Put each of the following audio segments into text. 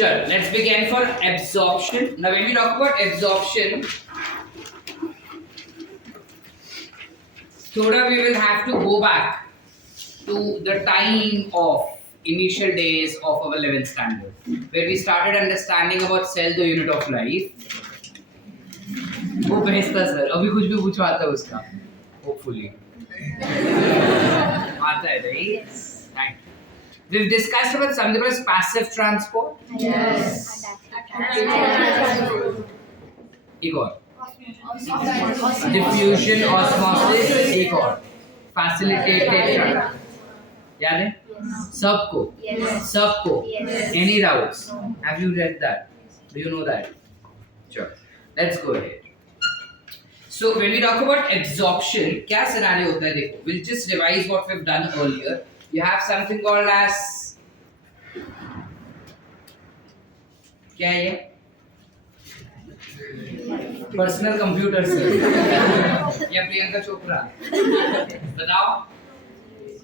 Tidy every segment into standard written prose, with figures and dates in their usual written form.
Sure, let's begin for absorption. Now when we talk about absorption, thoda we will have to go back to the time of initial days of our 11th standard, where we started understanding about cell, the unit of life. वो भेजता sir अभी कुछ भी पूछवाता है उसका hopefully आता है right right we've discussed about something as passive transport Yes. एक और diffusion osmosis एक और facilitated याद है सबको सबको any doubts have you read that do you know that sure let's go ahead. So when we talk about absorption, क्या scenario होता है देखो. We'll just revise what we've done earlier. You have something called as क्या है ये? Personal computer sir. या प्रियंका चोपड़ा. बताओ.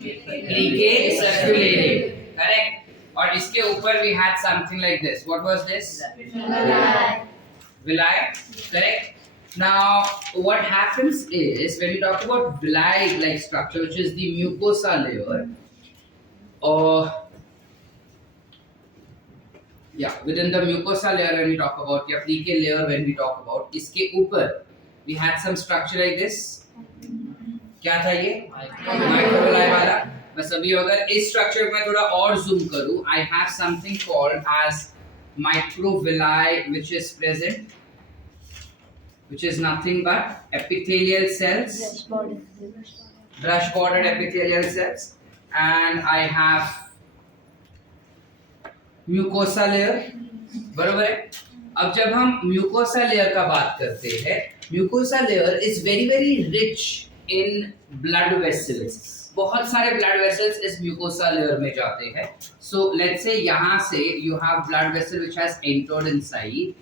Leakage circulating. Correct. और इसके ऊपर we had something like this. What was this? Villi. Correct. Now, what happens is when we talk about villi-like structure, which is the mucosa layer, or within the mucosa layer, when we talk about या plique layer, when we talk about इसके ऊपर we had some structure like this. क्या था ये? Microvilli वाला. बस अभी अगर इस structure में थोड़ा और zoom करूँ, I have something called as microvilli, which is present. Which is nothing but epithelial cells, brush bordered epithelial cells, and I have mucosa layer. बरोबर है. अब जब हम mucosa layer का बात करते हैं, mucosa layer is very very rich in blood vessels. बहुत सारे blood vessels इस mucosa layer में जाते हैं. So let's say यहाँ से you have blood vessel which has entered inside.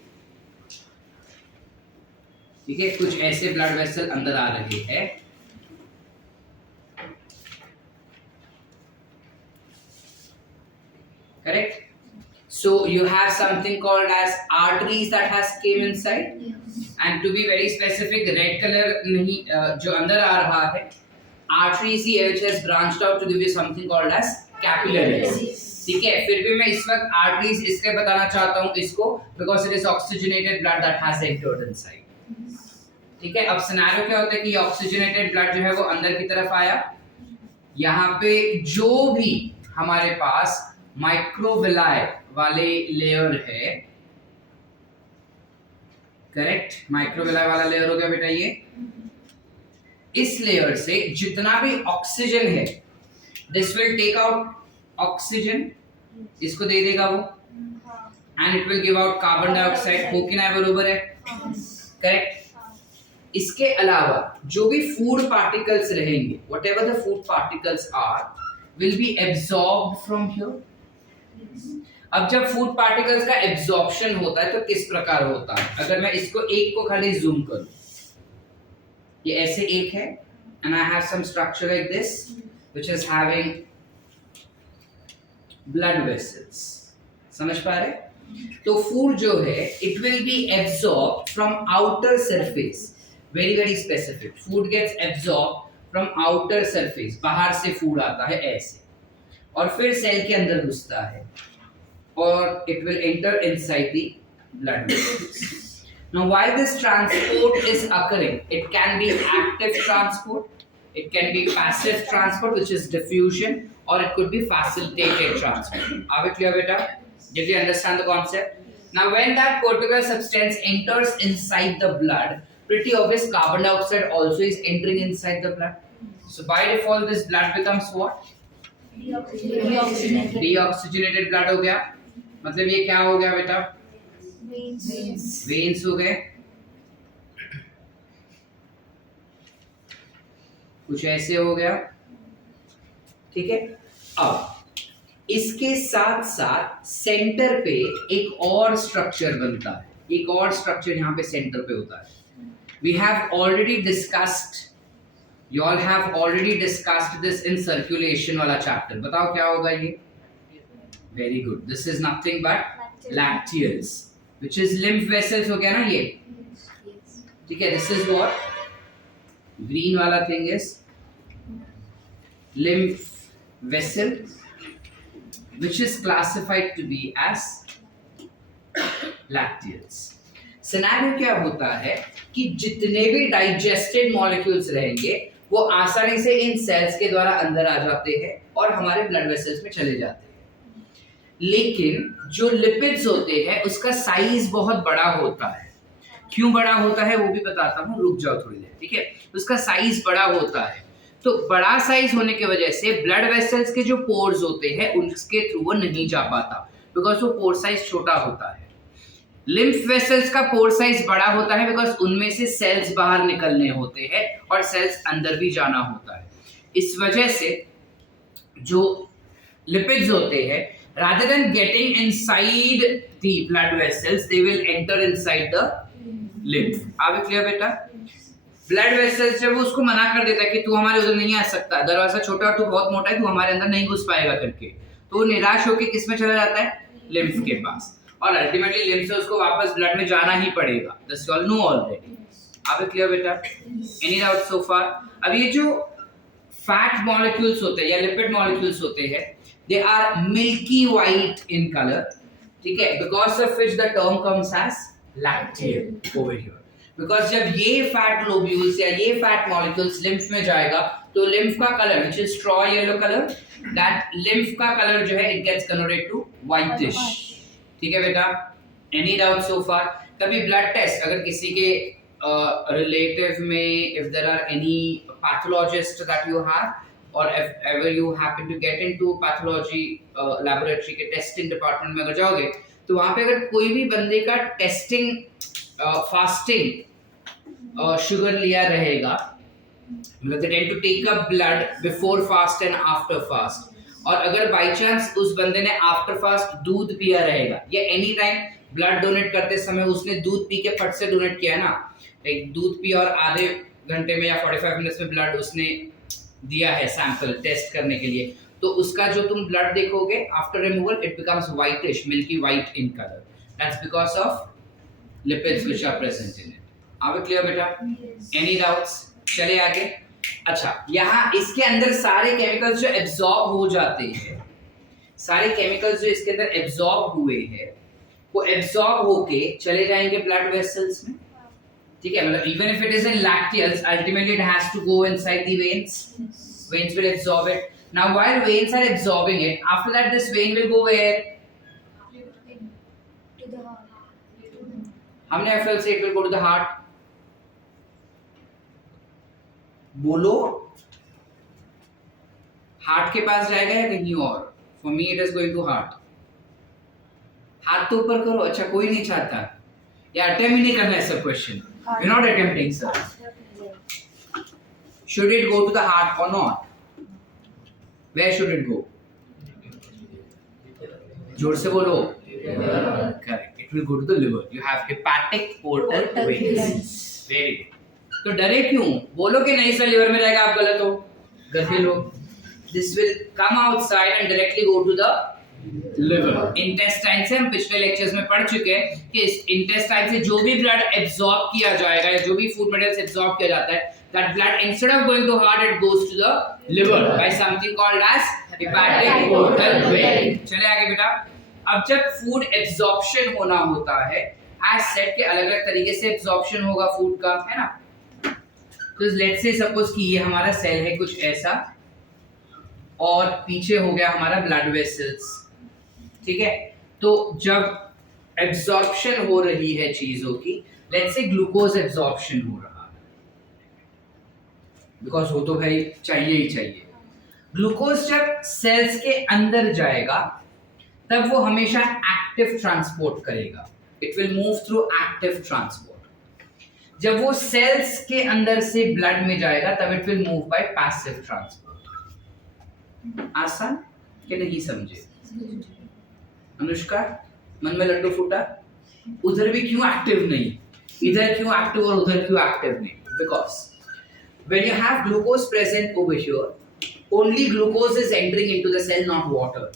ठीक है कुछ ऐसे ब्लड वेसल अंदर आ रहे हैं correct so you have something called as arteries that has came inside and to be very specific red colour नहीं जो अंदर आ रहा है आर्टरीज ही है which has branched out to give you something called as capillaries ठीक है फिर भी मैं इस वक्त आर्टरीज इसलिए बताना चाहता हूं इसको because it is oxygenated blood that has entered inside ठीक है अब सिनेरियो क्या होता है कि ये ऑक्सीजनेटेड ब्लड जो है वो अंदर की तरफ आया यहाँ पे जो भी हमारे पास माइक्रोविलाई वाले लेयर है करेक्ट माइक्रोविलाई वाला लेयर हो गया बेटा ये इस लेयर से जितना भी ऑक्सीजन है this will take out oxygen इसको दे देगा वो and it will give out carbon dioxide हो कि ना बरोबर है करेक्ट इसके अलावा जो भी फूड पार्टिकल्स रहेंगे whatever the food particles are will be absorbed from here अब जब फूड पार्टिकल्स का एब्सॉर्प्शन होता है तो किस प्रकार होता है अगर मैं इसको एक को खाली जूम करूं ये ऐसे एक है and I have some structure like this which is having blood vessels समझ पा रहे तो फूड जो है it will be absorbed from outer surface very specific food gets absorbed from outer surface बाहर से फूड आता है ऐसे और फिर सेल के अंदर घुसता है और it will enter inside the blood vessels. Now while this transport is occurring it can be active transport it can be passive transport which is diffusion or it could be facilitated transport are we clear beta did you understand the concept now when that particular substance enters inside the blood pretty obvious carbon dioxide also is entering inside the blood so by default this blood becomes what deoxygenated blood हो गया मतलब ये क्या हो गया बेटा veins हो गए कुछ ऐसे हो गया ठीक है अब इसके साथ साथ सेंटर पे एक और स्ट्रक्चर बनता है एक और स्ट्रक्चर यहाँ पे सेंटर पे होता है we have already discussed you all have already discussed this in circulation वाला chapter बताओ क्या होगा ये very good this is nothing but lacteals, which is lymph vessels हो गया ना ये, ठीक है. This is what green वाला thing is lymph vessel, which is classified to be as lacteals. Scenario क्या होता है कि जितने भी डाइजेस्टेड मॉलिक्यूल्स रहेंगे वो आसानी से इन सेल्स के द्वारा अंदर आ जाते हैं और हमारे ब्लड वेसल्स में चले जाते हैं. लेकिन जो लिपिड्स होते हैं उसका साइज बहुत बड़ा होता है. क्यों बड़ा होता है वो भी बताता हूँ, रुक जाओ थोड़ी देर, ठीक है. उसका साइज बड़ा होता है, तो बड़ा साइज होने की वजह से ब्लड वेसल्स के जो पोर्स होते हैं उनके थ्रू वो नहीं जा पाता, बिकॉज वो पोर साइज छोटा होता है. लिम्फ वेसल्स का पोर साइज बड़ा होता है बिकॉज उनमें से सेल्स बाहर निकलने होते हैं और सेल्स अंदर भी जाना होता है. इस वजह से जो लिपिड्स होते हैं, rather than getting inside the blood vessels, they will enter inside the lymph. आप क्लियर बेटा? ब्लड वेसल्स जब वो उसको मना कर देता है कि तू हमारे उधर नहीं आ सकता, दरवाजा छोटा और तू बहुत मोटा है, तू हमारे अंदर नहीं घुस पाएगा करके, तो वो निराश होकर किस में चला जाता है? लिम्फ के पास. और अल्टीमेटली लिम्फ से उसको वापस ब्लड में जाना ही पड़ेगा. This you all know already. आप क्लियर बेटा? एनी डाउट सो फार? अब ये जो फैट मॉलिक्यूल्स होते हैं या लिपिड मॉलिक्यूल्स होते हैं, they are milky white in colour, ठीक है, because of which the term comes as lacteal over here. Because जब ये फैट ग्लोब्यूल्स या ये फैट मॉलिक्यूल्स लिम्फ में जाएगा तो लिम्फ का colour which is straw yellow colour, that lymph का कलर जो है it gets converted to whitish. ठीक है बेटा? Any doubt so far? कभी ब्लड टेस्ट अगर किसी के रिलेटिव में if there are any pathologist that you have or if ever you happen to get into pathology laboratory के testing department में अगर जाओगे तो वहाँ पे अगर कोई भी बंदे का टेस्टिंग फास्टिंग शुगर लिया रहेगा, मतलब they tend to take up blood before fast and after fast, और अगर बाई चांस उस बंदे ने आफ्टर फास्ट दूध पिया रहेगा या एनी टाइम ब्लड डोनेट करते समय उसने दूध पी के फट से डोनेट किया ना, लाइक दूध पिया और आधे घंटे में या 45 मिनट्स में ब्लड उसने दिया है सैंपल टेस्ट करने के लिए, तो उसका जो तुम ब्लड देखोगे after removal it becomes whitish, milky white in colour. That's because of lipids which are present in it. Are we clear बेटा? Any doubts? चले आगे. अच्छा, यहाँ इसके अंदर सारे केमिकल्स जो एब्जॉर्ब हो जाते हैं, सारे केमिकल्स जो इसके अंदर एब्जॉर्ब हुए हैं वो एब्जॉर्ब होके चले जाएंगे ब्लड वेसल्स में. ठीक है, मतलब even if it is in lacteals ultimately it has to go inside the veins. Veins will absorb it. Now while veins are absorbing it, after that this vein will go where? हमने FL से it will go to the heart. बोलो, heart के पास जाएगा या कहीं और? For me it is going to heart. हाथ तो ऊपर करो. अच्छा, कोई नहीं चाहता या अटेम्प्ट ही नहीं करना है सब question. You not attempting sir. Should it go to the heart और not? Where should it go? जोर से बोलो. Correct, it will go to the liver. You have hepatic portal veins. Very good. तो डरे क्यों? बोलो कि नहीं सर लिवर में जाएगा, आप गलत हो, गधे लोग. This will come outside and directly go to the liver. Intestine से हम पिछले लेक्चर्स में पढ़ चुके हैं कि इस इंटेस्टाइन से जो भी ब्लड एब्जॉर्ब किया जाएगा या जो भी फूड मटेरियल्स एब्जॉर्ब किया जाता है, that blood instead of going to heart it goes to the liver by something called as hepatic portal vein. चले आगे बेटा. अब जब फूड एब्जॉर्प्शन होना होता है, एज सेड के अलग-अलग तरीके से एब्जॉर्प्शन होगा फूड का, है ना. तो लेट्स से सपोज कि ये हमारा सेल है कुछ ऐसा और पीछे हो गया हमारा ब्लड वेसल्स. ठीक है, तो जब एब्जॉर्प्शन हो रही है चीजों की, लेट्स से ग्लूकोज एब्जॉर्प्शन हो रहा है, बिकॉज वो तो भाई चाहिए ही चाहिए. ग्लूकोज जब सेल्स के अंदर जाएगा तब वो हमेशा एक्टिव ट्रांसपोर्ट करेगा. It will move through active transport. जब वो सेल्स के अंदर से ब्लड में जाएगा तब it will move by passive transport. आसान कि नहीं समझे? अनुष्का, मन में लड्डू फूटा? उधर भी क्यों एक्टिव नहीं, इधर क्यों एक्टिव और उधर क्यों एक्टिव नहीं? Because when you have glucose present over here, only glucose is entering into the cell, not water.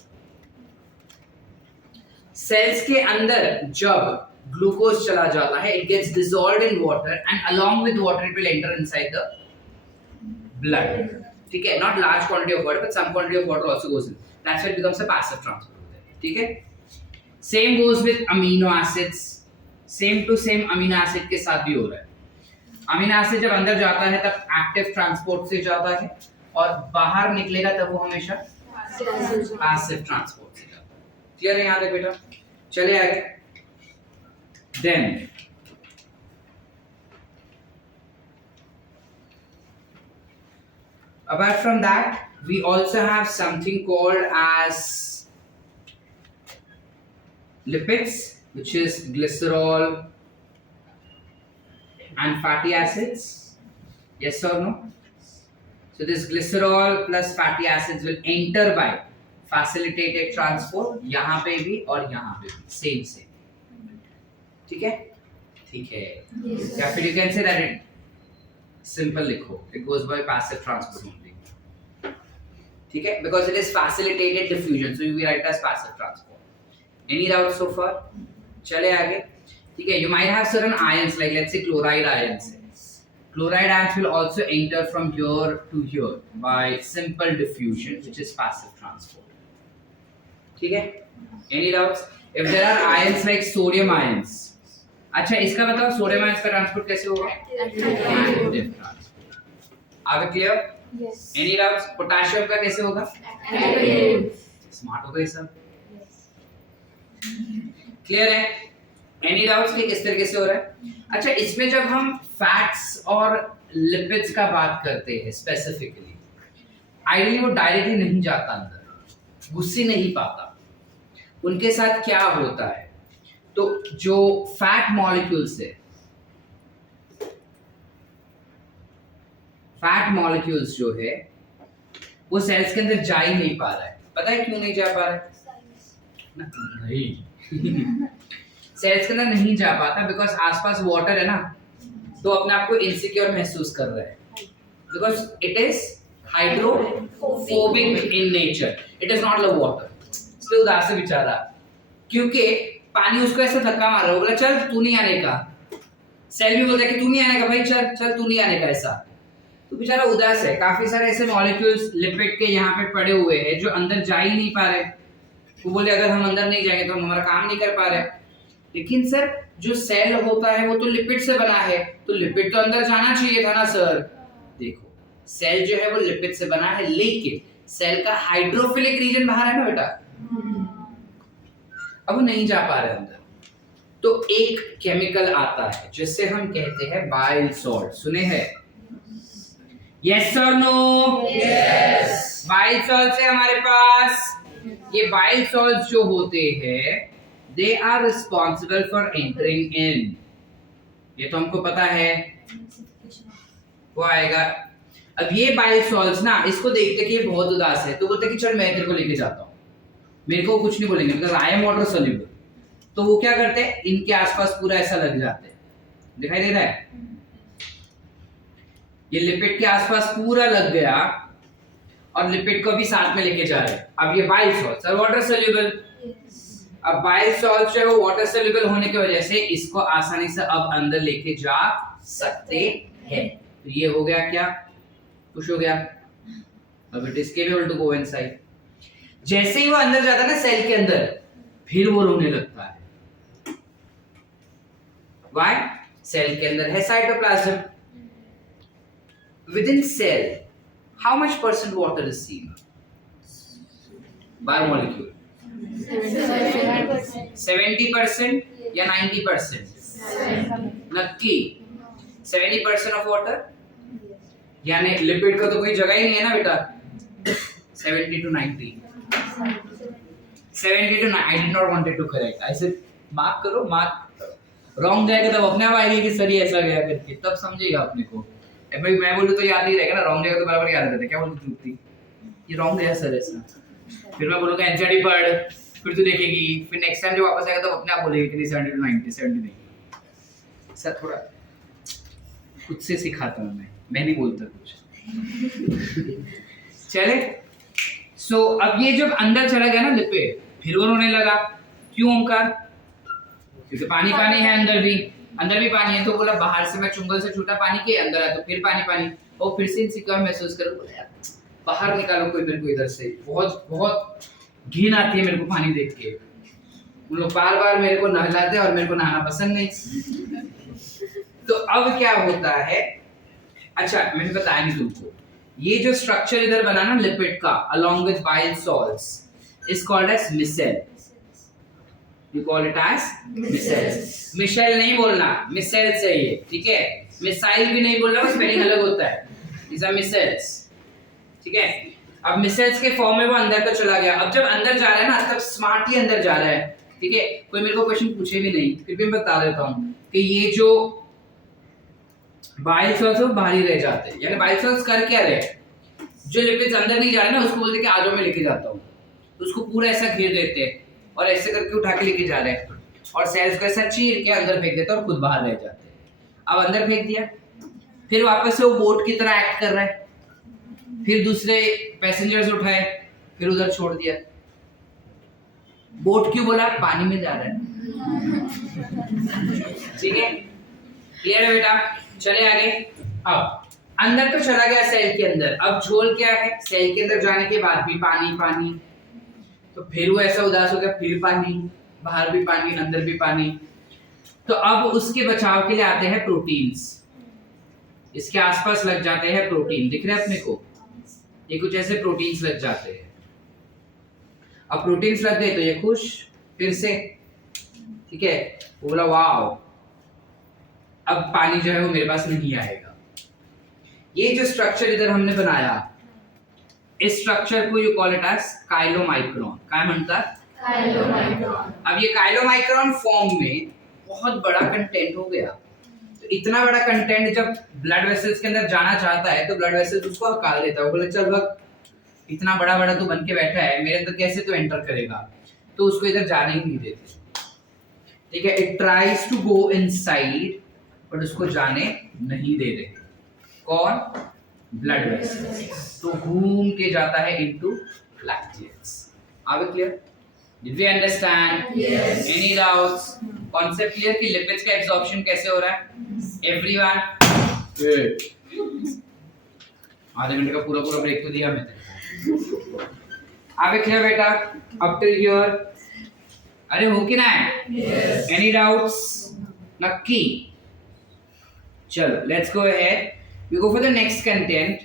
Cells के अंदर जब ग्लूकोज चला जाता है, it gets dissolved in water and along with water it will enter inside the blood. ठीक है, not large quantity of water but some quantity of water also goes in. That's why it becomes a passive transport. ठीक है, same goes with amino acids. Same to same amino acid के साथ भी हो रहा है. अमीनो एसिड जब अंदर जाता है तब एक्टिव ट्रांसपोर्ट से जाता है और बाहर निकलेगा तब वो हमेशा पैसिव ट्रांसपोर्ट से जाता है. क्लियर है यहाँ तक बेटा? चलिए आगे. Then apart from that we also have something called as lipids, which is glycerol and fatty acids. Yes or no? So this glycerol plus fatty acids will enter by facilitated transport. यहाँ पे भी और यहाँ पे भी same. ठीक है, ठीक है. या फिर you can say that it simple लिखो, it goes by passive transport only. ठीक है, because it is facilitated diffusion, so we write as passive transport. Any doubts so far? चले आगे. ठीक है, you might have certain ions like let's say chloride ions. Chloride ions will also enter from here to here by simple diffusion, which is passive transport. ठीक है, any doubts? If there are ions like sodium ions, अच्छा इसका बताओ sodium ions का transport कैसे होगा? Active transport. आगे clear? Yes. Any doubts? Potassium का कैसे होगा? एक्टिव. स्मार्ट हो गए सब. क्लियर है? एनी डाउट्स कि किस तरीके से हो रहा है? अच्छा, इसमें जब हम फैट्स और लिपिड्स का बात करते हैं स्पेसिफिकली, आइडियली वो डायरेक्टली नहीं जाता अंदर, घुस ही नहीं पाता. उनके साथ क्या होता है? तो जो फैट मॉलिक्यूल्स है, फैट मॉलिक्यूल्स जो है वो सेल्स के अंदर जा ही नहीं पा रहा है. पता है क्यों नहीं जा पा रहा है? नहीं सेल्स के अंदर नहीं जा पाता बिकॉज आसपास वाटर है ना, तो अपने आप को इनसिक्योर महसूस कर रहा है. Because it is hydrophobic in nature, it is not love water. इसलिए उदास से बेचारा, क्योंकि पानी उसको ऐसे धक्का मार रहा है, बोला चल तू नहीं आने का. सेल भी बोलता है कि तू नहीं आने का भाई, चल चल तू नहीं आने का. ऐसा तो बेचारा उदास है. काफी सारे ऐसे मॉलिक्यूल्स लिपिड के यहाँ पे पड़े हुए हैं जो अंदर जा ही नहीं पा रहे. वो बोले अगर हम अंदर नहीं जाएंगे तो हम हमारा काम नहीं कर पा रहे. लेकिन सर जो सेल होता है वो तो लिपिड से बना है, तो लिपिड तो अंदर जाना चाहिए था ना सर. देखो सेल जो है वो लिपिड से बना है, लेकिन सेल का हाइड्रोफिलिक रीजन बाहर है ना बेटा, अब वो नहीं जा पा रहे अंदर. तो एक केमिकल आता है जिससे हम कहते हैं बाइल सॉल्ट. सुने हैं? यस और नो? यस. बाइल सॉल्ट है हमारे पास. ये बाइल सॉल्ट जो होते हैं they are responsible for entering in. ये तो हमको पता है, वो आएगा. अब ये बाइल सॉल्ट्स ना, इसको देखते कि ये बहुत उदास है तो बोलते कि चल मैं तेरे को लेके जाता हूँ, मेरे को कुछ नहीं बोलेंगे because I am water soluble. तो वो क्या करते हैं, इनके आसपास पूरा ऐसा लग जाते हैं. दिखाई दे रहा है? ये लिपिड के आसपास पूरा लग गया और लिपिड को भी साथ में लेके जा रहे हैं. अब ये बाइल सॉल्ट्स और वाटर सोल्यूबल. अब बाइल सॉल्ट्स जो है वो वाटर सोल्यूबल होने की वजह से इसको आसानी से अब अंदर लेके जा सकते हैं. तो ये हो गया क्या? खुश हो गया. अब it is capable to go inside. जैसे ही वो अंदर जाता है ना सेल के अंदर, फिर वो रोने लगता है. Why? सेल के अंदर है cytoplasm. Within cell, how much % water is seen? By molecule. 70% या 90%? नक्की 70% of water. यानी लिपिड का तो कोई जगह ही नहीं है ना बेटा. 70 to 90. 70 to 90. I did not wanted to correct. I said mark करो, मार्क रॉन्ग जाएगा तब अपने आप आएगी कि सर ये ऐसा गया करके, तब समझेगा अपने को. भाई मैं बोलूं तो याद नहीं रहेगा ना, रॉन्ग जाएगा तो बराबर याद रहता है. क्या बोलती थी ये रॉन्ग गया सर ऐसा, फिर मैं बोलूंगा एनसीईआरटी पढ़, फिर तू देखेगी, फिर नेक्स्ट टाइम जब वापस आएगा तो अपने आप बोलेगी कि 70 to 90, 70 नहीं. सर थोड़ा खुद से सिखाता हूं मैं नहीं बोलता कुछ. चले. सो अब ये जब अंदर चला गया ना लिपिड, फिर वो रोने लगा. क्यों ओंकार? क्योंकि पानी पानी है, अंदर भी पानी है। तो बोला बाहर से मैं चुंगल से छूटा पानी के, अंदर आया तो फिर पानी पानी, और फिर से इनसिक्योर महसूस करो, बोला यार बाहर निकालो कोई मेरे को इधर से, बहुत बहुत घिन आती है मेरे को पानी देख के। उन लोग बार बार मेरे को नहलाते हैं और मेरे को नहाना पसंद नहीं। तो अब क्या होता है, अच्छा मैंने बताया नहीं तुमको, ये जो स्ट्रक्चर इधर बना ना लिपिड का along with bile salts is called as micelle. You call it as micelle. Michelle नहीं बोलना, मिसेल चाहिए, ठीक है? मिसाइल भी नहीं बोलना, स्पेलिंग अलग होता है। these are मिसेल्स, ठीक है? अब मिसेल्स के फॉर्म में वो अंदर तक चला गया। अब जब अंदर जा रहा है ना, तब स्मार्ट ही अंदर जा रहा है, ठीक है? कोई मेरे को क्वेश्चन पूछे भी नहीं, फिर भी मैं बता देता हूँ कि ये जो बाइल सॉल्ट्स वो बाहर ही रह जाते हैं। यानी बाइल सॉल्ट्स कर क्या रहे, जो लिपिड्स अंदर नहीं जा रहे ना, उसको बोलते हैं कि आज मैं लेके जाता हूँ, तो उसको पूरा ऐसा घेर देते हैं और ऐसे करके उठा के लेके जा रहे हैं, और सेल्स को ऐसा चीर के अंदर फेंक देते हैं और खुद बाहर रह जाते हैं। अब अंदर फेंक दिया, फिर वापस से वो बोट की तरह एक्ट कर रहा है, फिर दूसरे पैसेंजर्स उठाए, फिर उधर छोड़ दिया। बोट क्यों बोला? पानी में जा रहा है, ठीक है? क्लियर है बेटा? चले आगे। अब अंदर तो चला गया सेल के अंदर, अब झोल क्या है? सेल के अंदर जाने के बाद भी पानी पानी, तो फिर वो ऐसा उदास हो गया, फिर पानी, बाहर भी पानी, अंदर भी पानी। तो अब उसके बचाव के लिए आते हैं प्रोटीन्स, इसके आसपास लग जाते हैं प्रोटीन, दिख रहे हैं अपने को? ये कुछ ऐसे प्रोटीन्स लग जाते हैं। अब प्रोटीन्स लग गए तो ये खुश, फिर से, ठीक है? वो बोला वाओ, अब पानी जो है वो मेरे पास नहीं आएगा। ये जो स्ट्रक्चर इधर हमने बनाया, इस स्ट्रक्चर को you call it as chylomicron. काय म्हणतात? काइलोमाइक्रोन। अब ये काइलोमाइक्रोन फॉर्म में बहुत बड़ा कंटेंट हो गया। तो इतना बड़ा कंटेंट जब ब्लड वेसल्स के अंदर जाना चाहता है तो ब्लड वेसल्स उसको हकाल देता है, वो बोले चल भग, इतना बड़ा बड़ा तू बन के बैठा है, मेरे अंदर कैसे तो एंटर करेगा? तो उसको इधर जाने ही नहीं देते, ठीक है? It tries to go inside, but उसको जाने नहीं दे रहे। कौन? Blood vessels. तो घूम के जाता है into lacteals. Are we clear? Did we understand? Yes. Any doubts? Concept clear कि लिपिड्स का एब्जॉर्प्शन कैसे हो रहा है? Everyone good. आधे घंटे का पूरा पूरा ब्रेक तो दिया मैंने। आर वी क्लियर बेटा? Up till here? अरे हो कि ना? यस। Any doubts? नक्की? चलो let's go ahead, we go for the next content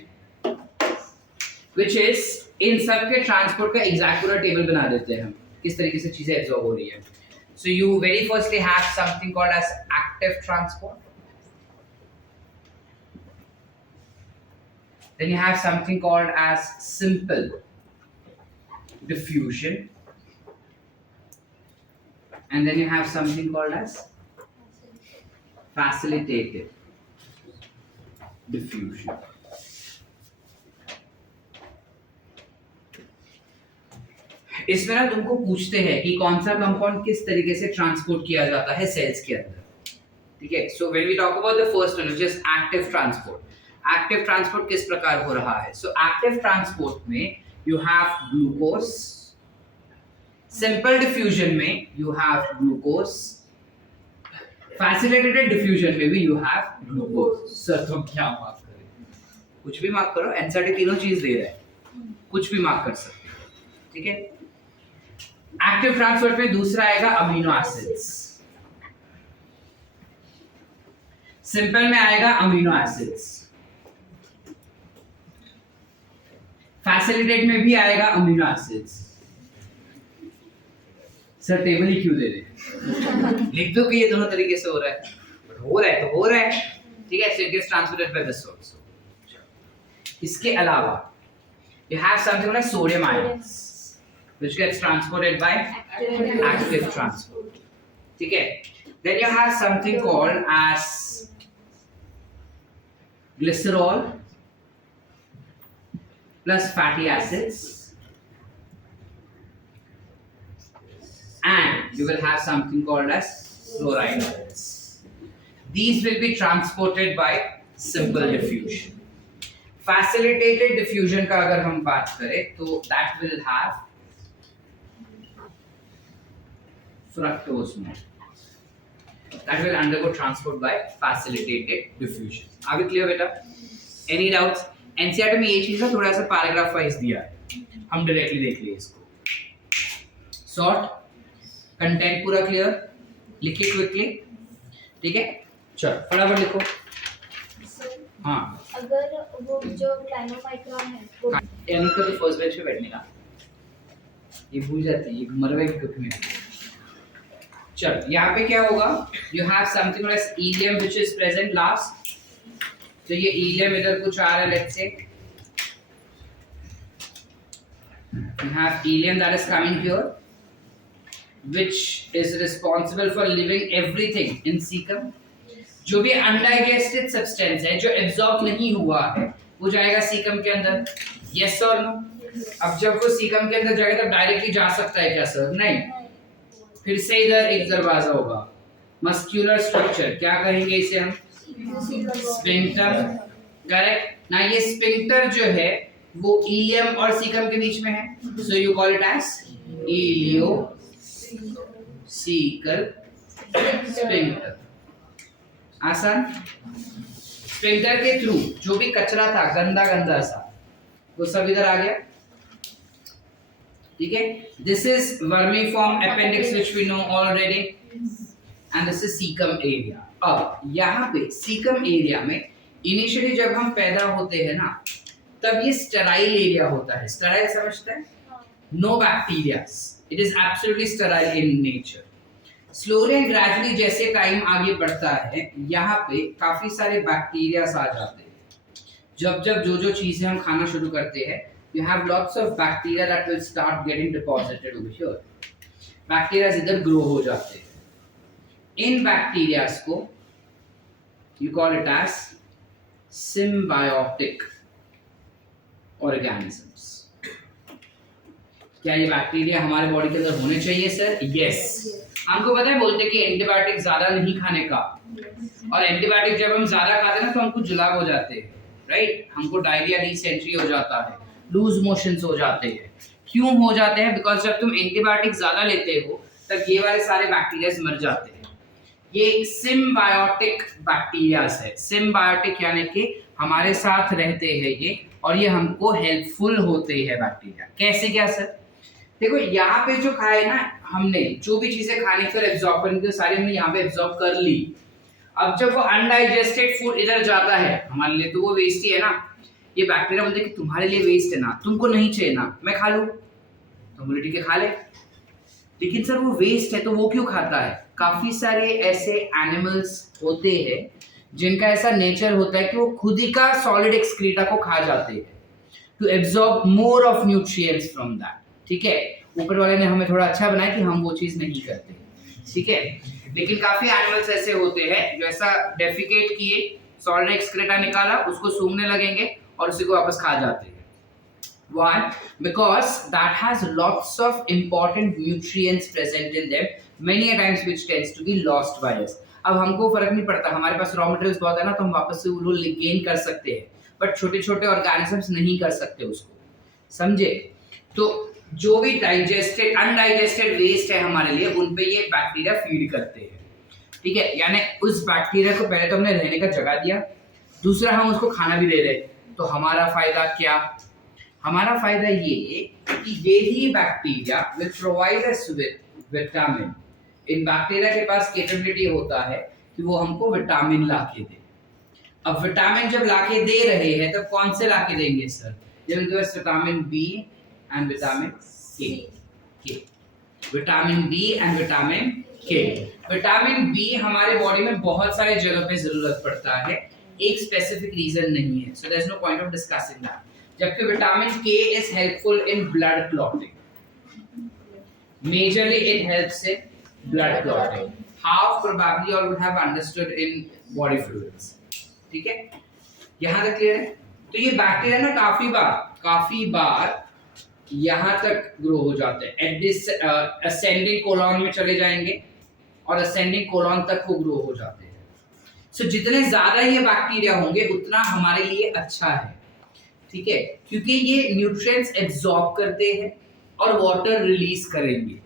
which is, इन सब के ट्रांसपोर्ट का एग्जैक्ट पूरा टेबल बना देते हैं हम, किस तरीके से चीजें एब्जॉर्ब हो रही है। So you very firstly have something called as active transport, then you have something called as simple diffusion, and then you have something called as facilitated diffusion. इसमें ना तुमको पूछते हैं कि कौन सा कंपाउंड किस तरीके से ट्रांसपोर्ट किया जाता है सेल्स के अंदर, ठीक है? So when we talk about the first one which is active transport, active transport किस प्रकार हो रहा है? सो एक्टिव ट्रांसपोर्ट में you have glucose, simple diffusion में you have glucose, facilitated diffusion में भी यू हैव ग्लूकोज। सर तुम क्या मार्क करें? कुछ भी मार्क करो, एनसीईआरटी तीनों चीज दे रहा है, कुछ भी मार्क कर सकते हो, ठीक है? एक्टिव ट्रांसपोर्ट में दूसरा आएगा अमीनो एसिड्स, सिंपल में आएगा अमीनो एसिड्स, फैसिलिटेट में भी आएगा अमीनो एसिड्स। सर टेबल ही क्यों दे रहे? लिख दो कि ये दोनों तरीके से हो रहा है, बट हो रहा है तो हो रहा है, ठीक है? So it gets transported by this also. इसके अलावा you have something like sodium ions which gets transported by active transport, ठीक है? Then you have something called as glycerol plus fatty acids, and you will have something called as chloride ions. These will be transported by simple diffusion. Facilitated diffusion का अगर हम बात करें तो that will have fructose more. That will undergo transport by facilitated diffusion. Are we clear बेटा? Any doubts? NCERT में ये चीज है, थोड़ा सा पैराग्राफ वाइज दिया है, हम डायरेक्टली देख लिए इसको. शॉर्ट कंटेंट पूरा क्लियर, लिखिए क्विकली. ठीक है, चलो फटाफट लिखो. हाँ, अगर वो जो नाइट्रोमाइक्रोन है वो इनका तो फर्स्ट बेंच पे बैठने का ये भूल जाती है, ये मरवे की कुछ में. चल यहाँ पे क्या होगा, you have something like ilium which is present last. तो ये ईलियम इधर कुछ आ रहा है, let's say you have helium that is coming here which is responsible for living everything in cecum. जो भी undigested substance है जो absorb नहीं हुआ है वो जाएगा सीकम के अंदर. yes और no? अब जब वो सीकम के अंदर जाएगा तब डायरेक्टली जा सकता है क्या सर? नहीं, फिर से इधर एक दरवाजा होगा. मस्क्यूलर स्ट्रक्चर क्या कहेंगे इसे हम? स्फिंक्टर. करेक्ट ना. ये स्फिंक्टर जो है वो इलियम और सीकम के बीच में है, so you call it as ileocaecal sphincter. आसान. स्फिंक्टर के थ्रू जो भी कचरा था गंदा गंदा सा वो सब इधर आ गया. ठीक है, this is vermiform appendix which we know already and this is caecum area. अब यहाँ पे सीकम एरिया में इनिशियली जब हम पैदा होते हैं ना तब ये स्टेराइल एरिया होता है. स्टेराइल समझते हैं? No bacterias, it is absolutely sterile in nature. Slowly and gradually जैसे टाइम आगे बढ़ता है यहाँ पे काफी सारे बैक्टीरियाज आ जाते हैं. जब जब जो चीजें हम खाना शुरू करते हैं you have lots of bacteria that will start getting deposited over here. Bacteria इधर ग्रो हो जाते हैं. इन बैक्टीरियाज को you call it as symbiotic organisms. क्या ये बैक्टीरिया हमारे बॉडी के अंदर होने चाहिए सर? यस. हमको पता है बोलते कि एंटीबायोटिक ज्यादा नहीं खाने का, और एंटीबायोटिक जब हम ज्यादा खाते हैं ना तो हमको जुलाब हो जाते हैं, राइट? हमको डायरिया डिसेंट्री हो जाता है, लूज मोशंस हो जाते हैं. क्यों हो जाते हैं? बिकॉज जब तुम एंटीबायोटिक ज्यादा लेते हो तब ये वाले सारे बैक्टीरिया मर जाते हैं. ये सिम्बायोटिक बैक्टीरियाज है. सिम्बायोटिक यानी कि हमारे साथ रहते हैं ये, और ये हमको हेल्पफुल होते हैं बैक्टीरिया. कैसे क्या सर? देखो यहाँ पे जो खाए ना हमने, जो भी चीजें खाने फिर एब्जॉर्ब करने की सारी हमने यहाँ पे एब्जॉर्ब कर ली. अब जब वो अनडाइजेस्टेड फूड इधर जाता है हमारे लिए तो वो वेस्ट ही है ना. ये बैक्टीरिया बोलते हैं कि तुम्हारे लिए वेस्ट है ना, तुमको नहीं चाहिए ना, मैं खा लूं. तो बोले ठीक है खा ले. लेकिन सर वो वेस्ट है तो वो क्यों खाता है? काफी सारे ऐसे एनिमल्स होते हैं जिनका ऐसा नेचर होता है कि वो खुद ही का सॉलिड एक्सक्रीटा को खा जाते हैं to absorb more of nutrients from that. ठीक है, ऊपर वाले ने हमें थोड़ा अच्छा बनाया कि हम वो चीज नहीं करते. ठीक है, लेकिन काफी एनिमल्स ऐसे होते हैं जो ऐसा डेफिकेट किए, सॉलिड एक्सक्रीटा निकाला, उसको सूंघने लगेंगे और उसी को वापस खा जाते हैं. Why? Because that has lots of important nutrients present in them, many a times which tends to be lost by us. अब हमको फर्क नहीं पड़ता, हमारे पास रॉ मटेरियल्स बहुत है ना तो हम वापस से वो गेन कर सकते हैं, बट छोटे छोटे ऑर्गेनिजम्स नहीं कर सकते उसको. समझे? तो जो भी डाइजेस्टेड अनडाइजेस्टेड वेस्ट है हमारे लिए उन पे ये बैक्टीरिया फीड करते हैं. ठीक है, यानी उस बैक्टीरिया को पहले तो हमने रहने का जगह दिया, दूसरा हम उसको खाना भी दे रहे. तो हमारा फायदा क्या? हमारा फायदा ये कि यही bacteria will provide us with vitamin. In bacteria के पास कैपेबिलिटी होता है कि वो हमको विटामिन लाके दे. अब विटामिन जब लाके दे रहे हैं तब कौन से लाके देंगे sir? They will give us vitamin B and vitamin K. Vitamin B and vitamin K. Vitamin B हमारे बॉडी में बहुत सारे जगह पे जरूरत पड़ता है, एक स्पेसिफिक रीजन नहीं है, so there is no point of discussing that. जबकि vitamin K is helpful in blood clotting. Majorly it helps in blood clotting. How probably all would have understood in body fluids. ठीक है, यहां तक clear है? तो ये bacteria ना काफी बार यहां तक ग्रो हो जाते हैं. एट दिस असेंडिंग कोलॉन में चले जाएंगे और असेंडिंग कोलॉन तक वो ग्रो हो जाते हैं. सो जितने ज्यादा ये बैक्टीरिया होंगे उतना हमारे लिए अच्छा है. ठीक है, क्योंकि ये न्यूट्रिएंट्स एब्जॉर्ब करते हैं और वाटर रिलीज करेंगे.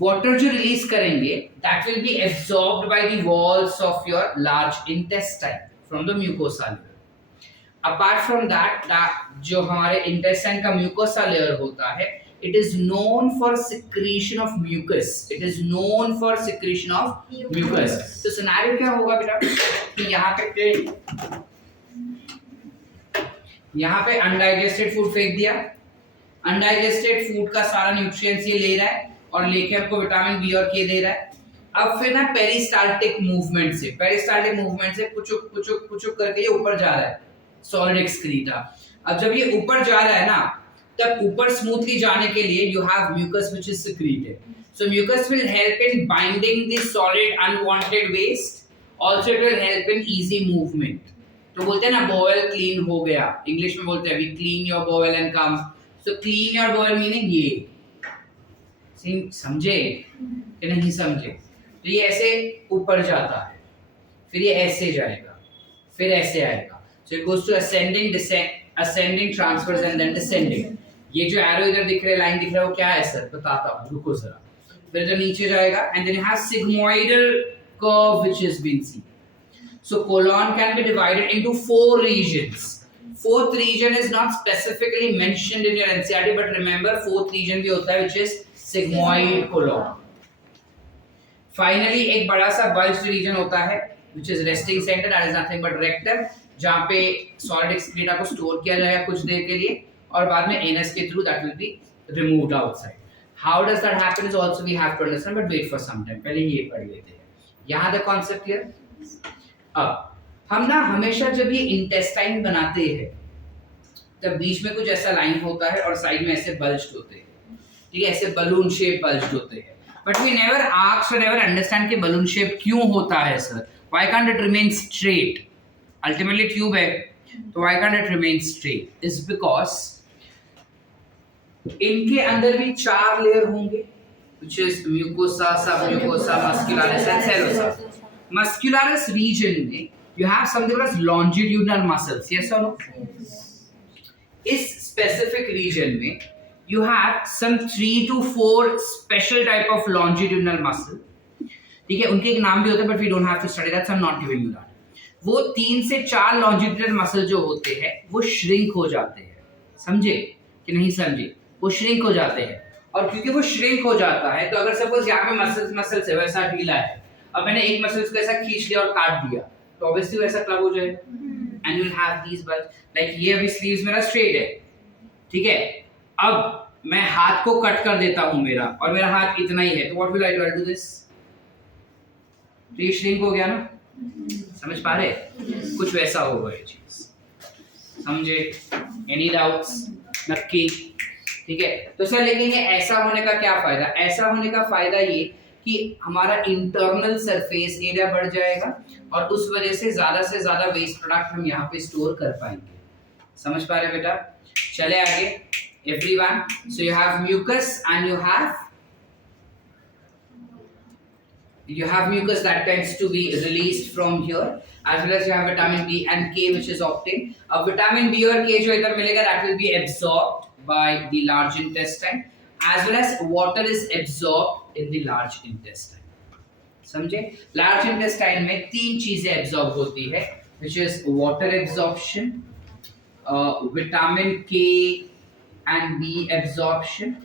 वाटर जो रिलीज करेंगे that will be absorbed by the walls of your large intestine from the mucosa layer. Apart from that जो हमारे इंटेस्टाइन का म्यूकोसा लेयर होता है, it is known for secretion of mucus. It is known for secretion of mucus. तो scenario क्या होगा बेटा कि यहाँ पे अनडाइजेस्टेड फूड फेंक दिया, अनडाइजेस्टेड फूड का सारा न्यूट्रिएंट्स ये ले रहा है और लेके आपको विटामिन बी और के दे रहा है। अब फिर ना पेरिस्टाल्टिक मूवमेंट से पुचुक पुचुक पुचुक करके ये ऊपर जा रहा है सॉलिड एक्सक्रीटा। अब जब ये ऊपर जा रहा है ना, तब ऊपर स्मूथली जाने के लिए you have mucus which is secreted. So mucus will help in binding the solid unwanted waste, also it will help in easy movement. तो बोलते हैं ना बोवेल क्लीन हो गया, इंग्लिश में बोलते हैं we clean your bowel and come. So clean your bowel meaning ये, समझे कि नहीं समझे? तो ये ऐसे ऊपर जाता है, फिर ये ऐसे जाएगा, फिर ऐसे आएगा। So it goes to ascending, ascending, transverse and then descending। ये जो एरो इधर दिख रहा है, लाइन दिख रहा है, वो क्या है सर? बताता हूँ, रुको जरा। फिर जो नीचे जाएगा and then you have sigmoidal curve which has been seen। So colon can be divided into 4 regions। Fourth region is not specifically mentioned in your NCERT, but remember fourth region भी होता है which is sigmoid colon। Finally एक बड़ा सा bulged region होता है which is resting center, that is nothing but rectum, जहाँ पे सॉलिड एक्सक्रीटा को स्टोर किया जाएगा कुछ देर के लिए और बाद में एनएस के through that will be removed outside. How does that happen is also we have to understand, but wait for some time, पहले ये पढ़ लेते हैं। यहाँ द कॉन्सेप्ट हियर। अब हम ना हमेशा जब ये इंटेस्टाइन बनाते हैं तब बीच में कुछ ऐसा लाइन होता है और साइड में ऐसे बल्ज्ड होते हैं, ठीक है, ऐसे बलून शेप बल्ज्ड होते हैं। बट वी नेवर आस्क्ड और नेवर अंडरस्टैंड कि बलून शेप क्यों होता है sir? Why can't it remain straight? Ultimately tube है, तो why can't it remain straight? is because इनके अंदर भी 4 लेयर होंगे which is mucosa, submucosa, muscularis and serosa। muscularis region में you have something called as longitudinal muscles, yes or no? इस specific region में you have some 3 to 4 special type of longitudinal muscle, ठीक है, उनके एक नाम भी होते हैं but we don't have to study that, so I'm not giving you that। वो 3 से 4 लॉन्जिट्यूडनल मसल जो होते हैं वो श्रिंक हो जाते हैं, समझे कि नहीं समझे? वो श्रिंक हो जाते हैं और क्योंकि वो श्रिंक हो जाता है तो अगर सपोज यहाँ पे मसल से वैसा ढीला है, अब मैंने एक मसल को ऐसा खींच लिया और काट दिया तो ऑब्वियसली वैसा क्लब हो जाएगा and you will have these bulge. Like ये अभी स्लीव्स मेरा स्ट्रेट है, ठीक है, अब मैं हाथ को कट कर देता हूँ मेरा और मेरा हाथ इतना ही है, तो what will I do this? तो ये श्रिंक हो गया ना, समझ पा रहे? कुछ वैसा होगा ये चीज, समझे? Any doubts? नक्की, ठीक है। तो सर लेकिन ये ऐसा होने का क्या फायदा? ऐसा होने का फायदा ये कि हमारा इंटरनल सरफेस एरिया बढ़ जाएगा और उस वजह से ज्यादा वेस्ट प्रोडक्ट हम यहाँ पे स्टोर कर पाएंगे। समझ पा रहे बेटा? चले आगे everyone. So you have mucus and you have mucus that tends to be released from here, as well as you have vitamin B and K which is obtained। अब vitamin B और K जो इधर मिलेगा that will be absorbed by the large intestine, as well as water is absorbed in the large intestine। समझे? large intestine में 3 चीजें absorb होती है which is water absorption, vitamin K and B absorption,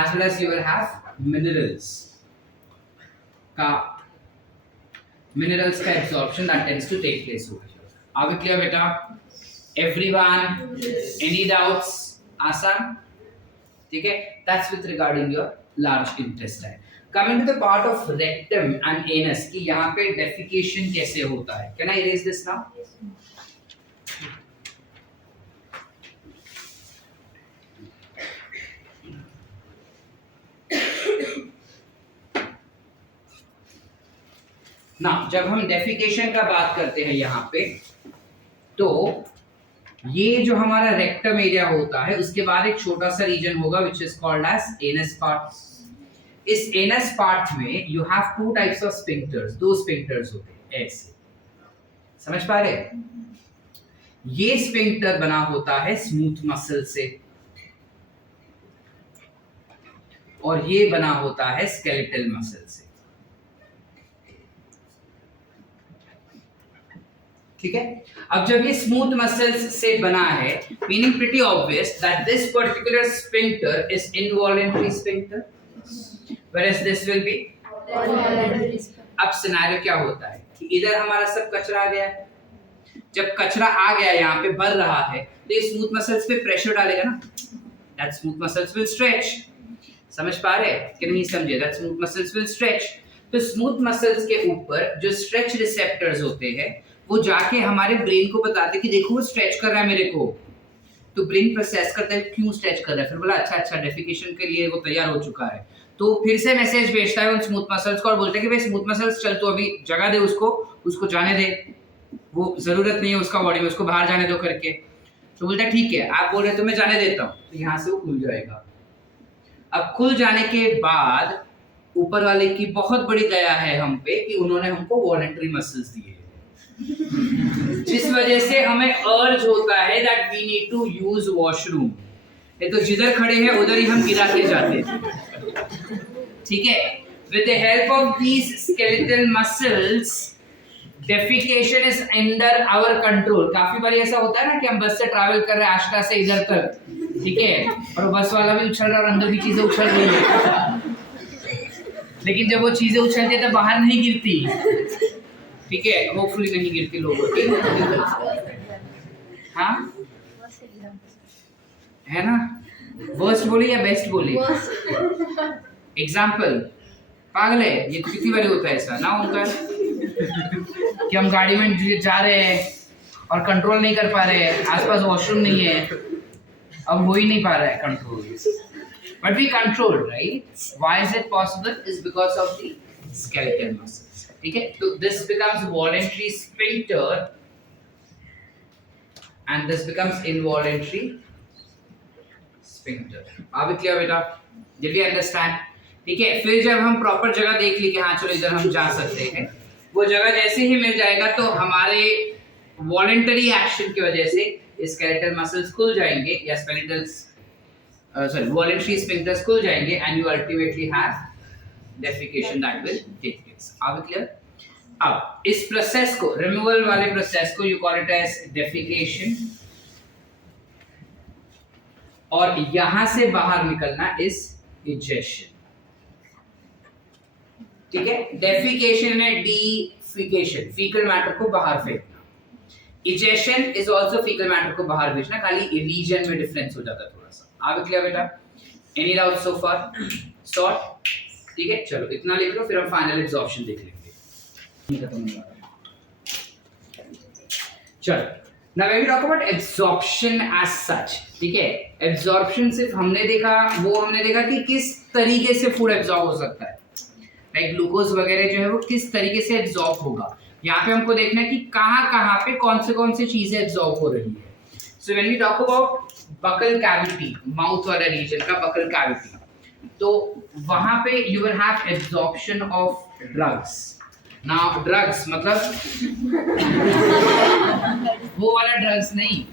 as well as you will have minerals का absorption that tends to take place over here। Are we clear बेटा? Everyone? Any doubts? आसान? ठीक है? That's with regarding your large intestine। Coming to the part of rectum and anus कि यहाँ पे defecation कैसे होता है? Can I erase this now? ना जब हम डेफिकेशन का बात करते हैं यहाँ पे, तो ये जो हमारा रेक्टम एरिया होता है उसके बाद एक छोटा सा रीजन होगा which is called as anus part। इस anus part में you have 2 types of sphincters, 2 sphincters होते हैं ऐसे, समझ पा रहे? ये स्फिंक्टर बना होता है स्मूथ मसल से और ये बना होता है स्केलेटल मसल से। ठीक है, अब जब ये स्मूथ मसल्स से बना है, meaning pretty obvious that this particular sphincter is involuntary sphincter, whereas this will be Voluntary. अब सिनेरियो क्या होता है कि इधर हमारा सब कचरा आ गया है, जब कचरा आ गया यहाँ पे भर रहा है तो ये स्मूथ मसल्स पे प्रेशर डालेगा ना, that smooth muscles will stretch. समझ पा रहे हैं कि नहीं समझे? That smooth muscles will stretch. तो स्मूथ मसल्स के ऊपर जो स्ट्रेच रिसेप्टर्स होते हैं वो जाके हमारे ब्रेन को बताते कि देखो वो स्ट्रेच कर रहा है मेरे को, तो ब्रेन प्रोसेस करता है क्यों स्ट्रेच कर रहा है, फिर बोला अच्छा अच्छा डेफिकेशन के लिए वो तैयार हो चुका है, तो फिर से मैसेज भेजता है उन स्मूथ मसल्स को और बोलता है कि भाई स्मूथ मसल्स चल, तो अभी जगह दे उसको, उसको जाने दे, वो जरूरत नहीं है उसका बॉडी में, उसको बाहर जाने दो करके। तो बोलता है ठीक है आप बोल रहे तो मैं जाने देता हूँ, तो यहाँ से वो खुल जाएगा। अब खुल जाने के बाद ऊपर वाले की बहुत बड़ी दया है हम पे कि उन्होंने हमको वॉलंटरी मसल्स दिए हैं, जिस वजह से हमें अर्ज होता है that we need to use washroom. ये तो जिधर खड़े हैं उधर ही हम गिरा के जाते हैं। ठीक है, with the help of these skeletal muscles defecation is under our control. काफी बार ऐसा होता है ना कि हम बस से ट्रैवल कर रहे हैं आष्टा से इधर तक, ठीक है, और बस वाला भी उछल रहा है और अंदर भी चीजें उछल रही है, लेकिन जब वो चीजें उछलती है तो बाहर नहीं गिरती, ठीक है, होपफुली नहीं गिरती लोगों की, हाँ है ना? वर्स्ट बोली या बेस्ट बोली? एग्जाम्पल पागल है ये, तो कितनी बार होता है ऐसा ना उनका कि हम गाड़ी में जा रहे हैं और कंट्रोल नहीं कर पा रहे हैं, आसपास वॉशरूम नहीं है, अब हो ही नहीं पा रहा है control, but we control, right? Why is it possible? Is because of the skeletal muscles. ठीक है, तो this becomes voluntary sphincter and this becomes involuntary sphincter. अब क्लियर बेटा? Did we understand? ठीक है, फिर जब हम प्रॉपर जगह देख ली कि हाँ चलो इधर हम जा सकते हैं, वो जगह जैसे ही मिल जाएगा तो हमारे वॉलंटरी एक्शन की वजह से स्केलेटल मसल्स खुल जाएंगे या वॉलंटरी स्फिंक्टर्स खुल जाएंगे and you ultimately have defecation that will take place. अब क्लियर? अब इस प्रोसेस को, रिमूवल वाले प्रोसेस को you call it as defecation, और यहां से बाहर निकलना इज इजेशन। ठीक है, डेफिकेशन है डीफिकेशन, फीकल मैटर को बाहर फेंकना। Egestion is also faecal matter को बाहर भेजना, खाली रीजन में डिफरेंस हो जाता है थोड़ा सा। आगे क्लियर बेटा? एनी डाउट सो फार? सॉर्ट? ठीक है, चलो इतना लिख लो, फिर हम फाइनल एब्जॉर्प्शन देख लेंगे। चलो, now when we talk about absorption as such, ठीक है, absorption सिर्फ हमने देखा कि किस तरीके से फूड एब्जॉर्ब हो सकता है, लाइक ग्लूकोज वगैरह जो है वो किस तरीके से एब्जॉर्ब होगा। यहाँ पे हमको देखना है कि कहाँ पे कौन से चीजें एब्जॉर्ब हो रही है। So when we talk about buccal cavity, mouth वाला रीजन का बकल कैविटी, तो वहां पे you will have absorption of drugs. Now drugs मतलब वो वाला ड्रग्स नहीं,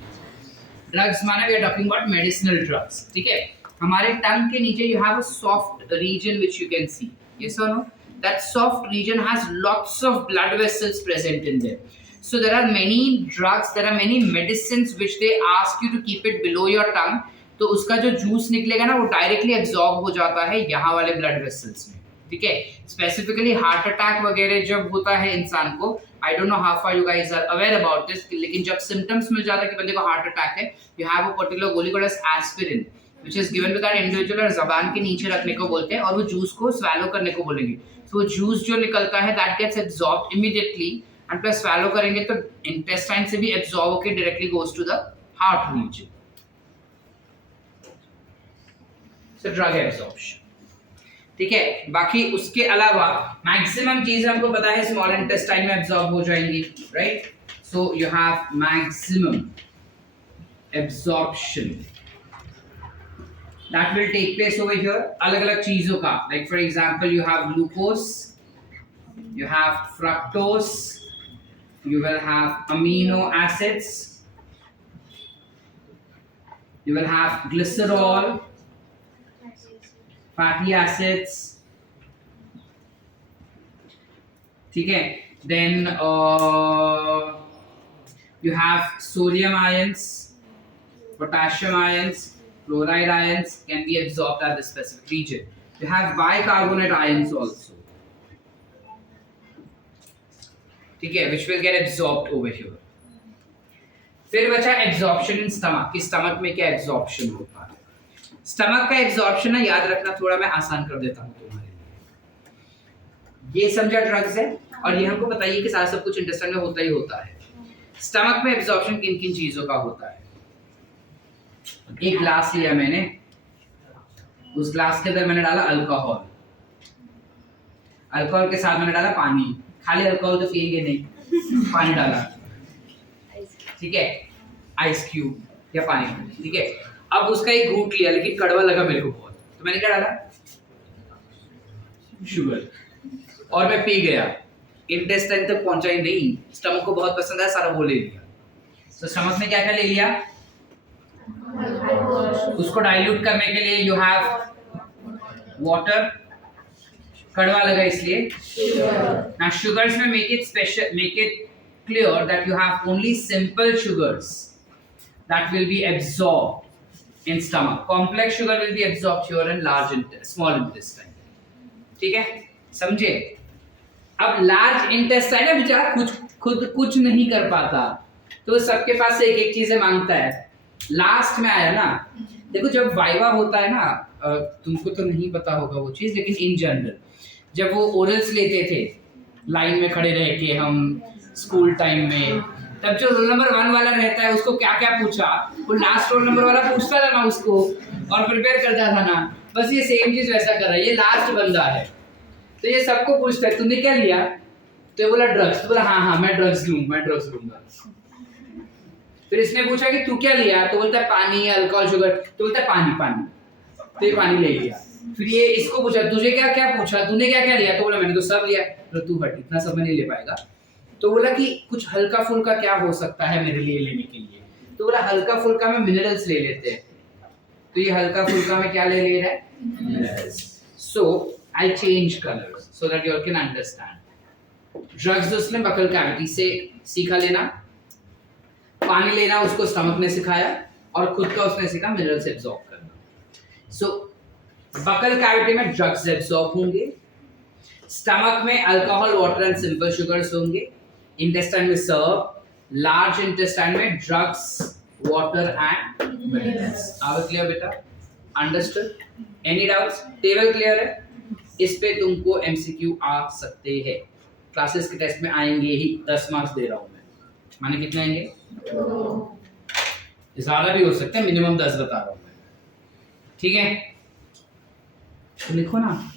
ड्रग्स माने we are talking about medicinal drugs. ठीक है, हमारे टंग के नीचे you have a soft region which you can see, yes or no? That soft region has lots of blood vessels present in there. So there are many drugs, there are many medicines which they ask you to keep it below your tongue. तो उसका जो juice निकलेगा ना वो directly absorb हो जाता है यहाँ वाले ब्लड वेसल्स में। ठीक है, स्पेसिफिकली हार्ट अटैक वगैरह जब होता है इंसान को, I don't know how far you guys are aware about this, लेकिन जब सिम्टम्स मिल जाता है कि बंदे को हार्ट अटैक है, यू हैव अ पर्टिकुलर गोली called as aspirin which is given to that individual, और ज़बान के नीचे रखने को बोलते हैं और वो जूस को swallow करने को बोलेंगे। तो वो जूस जो निकलता है that gets absorbed immediately and plus swallow करेंगे तो intestine से भी absorb होके directly goes to the heart region. So drug absorption. ठीक है, बाकी उसके अलावा मैक्सिमम चीजें हमको पता है स्मॉल इंटेस्टाइन में एब्जॉर्ब हो जाएंगी, right? So you have maximum absorption that will take place over here अलग अलग चीजों का, like for example you have glucose, you have fructose, you will have amino acids, you will have glycerol, fatty acids, ठीक है. Then you have sodium ions, potassium ions, chloride ions can be absorbed at the specific region. You have bicarbonate ions also, ठीक है, which will get absorbed over here. फिर बचा absorption in stomach कि stomach में क्या absorption होता है. Stomach का एब्जॉर्प्शन ना याद रखना, थोड़ा मैं आसान कर देता हूँ तुम्हारे लिए. ये समझा ड्रग्स है, और ये हमको बताइए कि सारा सब कुछ इंटेस्टाइन में होता ही होता है. स्टमक में एब्जॉर्प्शन किन किन चीजों का होता है. एक ग्लास लिया मैंने, उस ग्लास के अंदर मैंने डाला अल्कोहल, अल्कोहल के साथ मैंने डाला पानी. खाली अल्कोहल तो पिएंगे नहीं, पानी डाला, ठीक है, आइस क्यूब या पानी, ठीक है. अब उसका एक घूंट लिया, लेकिन कड़वा लगा मेरे को बहुत, तो मैंने क्या डाला, शुगर, और मैं पी गया. इंटेस्टाइन तक पहुंचा ही नहीं, स्टमक को बहुत पसंद है, सारा वो ले लिया. तो स्टमक ने क्या क्या ले लिया, उसको डाइल्यूट करने के लिए यू हैव वाटर, कड़वा लगा इसलिए. now sugars में make it special, make it clear that you have only simple sugars that will be absorbed in stomach. Complex sugar will be absorbed here in small intestine. ठीक है, समझे. अब large intestine है बेचारा खुद कुछ नहीं कर पाता, तो सबके पास से एक एक चीजें मांगता है. लास्ट में आया ना, देखो जब वाइवा होता है ना, तुमको तो नहीं पता होगा वो चीज, लेकिन इन जनरल जब वो ओरल्स लेते थे लाइन में खड़े रह के हम स्कूल टाइम में, तब जो रोल नंबर 1 वाला रहता है उसको क्या क्या पूछा, वो लास्ट रोल नंबर वाला पूछता था ना उसको, और प्रिपेयर करता था ना. बस ये सेम चीज वैसा कर रहा है. ये लास्ट बंदा है, तो ये सबको पूछता है तूने क्या लिया, तो ये बोला ड्रग्स, तो बोला हाँ मैं ड्रग्स लूंगा. फिर इसने पूछा कि तू क्या लिया, तो बोलता है पानी, अल्कोहल, शुगर, तो बोलता है पानी, तो ये पानी ले लिया. फिर ये इसको पूछा तुझे क्या क्या पूछा, तूने क्या क्या लिया, तो बोला मैंने तो सब लिया. तो तू हट, इतना सब मैं नहीं ले पाएगा. तो बोला कि कुछ हल्का फुल्का क्या हो सकता है मेरे लिए लेने के लिए, तो बोला हल्का फुल्का में मिनरल्स ले लेते हैं. तो ये हल्का फुल्का में क्या ले रहा है, minerals. So I change colours so that you can understand. Drugs उसने बकल कैविटी से सीखा लेना, पानी लेना उसको स्टमक ने सिखाया, और खुद का उसने सीखा मिनरल्स एब्सॉर्ब करना. सो बकल कैविटी में ड्रग्स एब्सॉर्ब होंगे, स्टमक में alcohol, water and simple sugars होंगे, इंटेस्टाइन में सर्व, लार्ज इंटेस्टाइन में drugs, water and minerals. Are we clear बेटा, understood. Any doubts, table clear है. इस पे तुमको एमसीक्यू आ सकते हैं, क्लासेस के टेस्ट में आएंगे ही. 10 मार्क्स दे रहा हूं मैं, माने कितने आएंगे, ज्यादा भी हो सकते हैं, मिनिमम 10 बता रहा हूं मैं, ठीक है. तो लिखो ना.